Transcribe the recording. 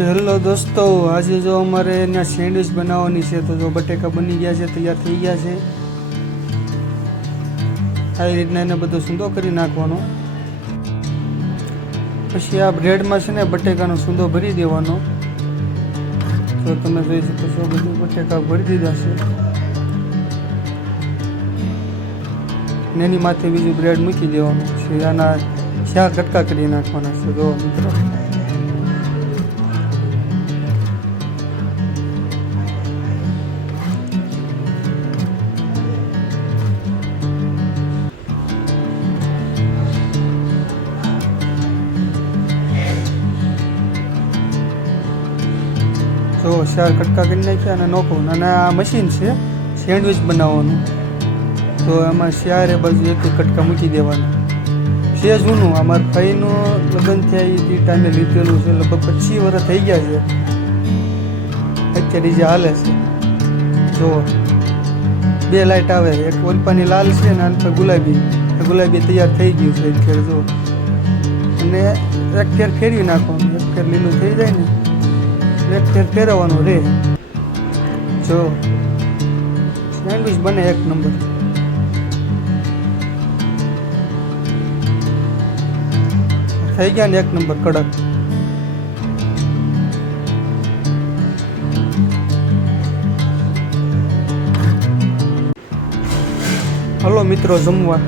તો હેલો દોસ્તો, આજે જો અમારે એના સેન્ડવિચ બનાવવાની છે. તો જો બટેકા બની ગયા છે, તૈયાર થઈ ગયા છે. આવી રીતના એને બધું સૂંદો કરી નાખવાનો. પછી આ બ્રેડમાં છે ને બટેકાનો સૂંદો ભરી દેવાનો. તો તમે જોઈ શકો છો બધું બટેકા ભરી દીધા છે. એની માથે બીજું બ્રેડ મૂકી દેવાનું છે. આના શા કટકા કરી નાખવાના છે. જો મિત્રો, જો ચાર કટકા કરી નાખ્યા અને નોખું. અને આ મશીન છે સેન્ડવિચ બનાવવાનું. તો એમાં ચારે બાજુ એક એક કટકા મૂકી દેવાના. છે જૂનું, અમારા ભાઈનું લગ્ન થયા એ ટાઈમે લીધેલું છે. લગભગ 25 વર્ષ થઈ ગયા છે. અત્યારે જે હાલે છે. જો 2 લાઇટ આવે, એક ઓલપાની લાલ છે અને આની પર ગુલાબી તૈયાર થઈ ગયું છે અત્યારે. જો અને એક ફેર ફેરવી નાખવાનું. એક ફેર લીલું થઈ જાય ને એક ફેર ફેરવવાનું રે. જો સેન્ડવિચ બને એક નંબર. થઈ ગયા ને એક નંબર કડક. હલો મિત્રો, જમવા.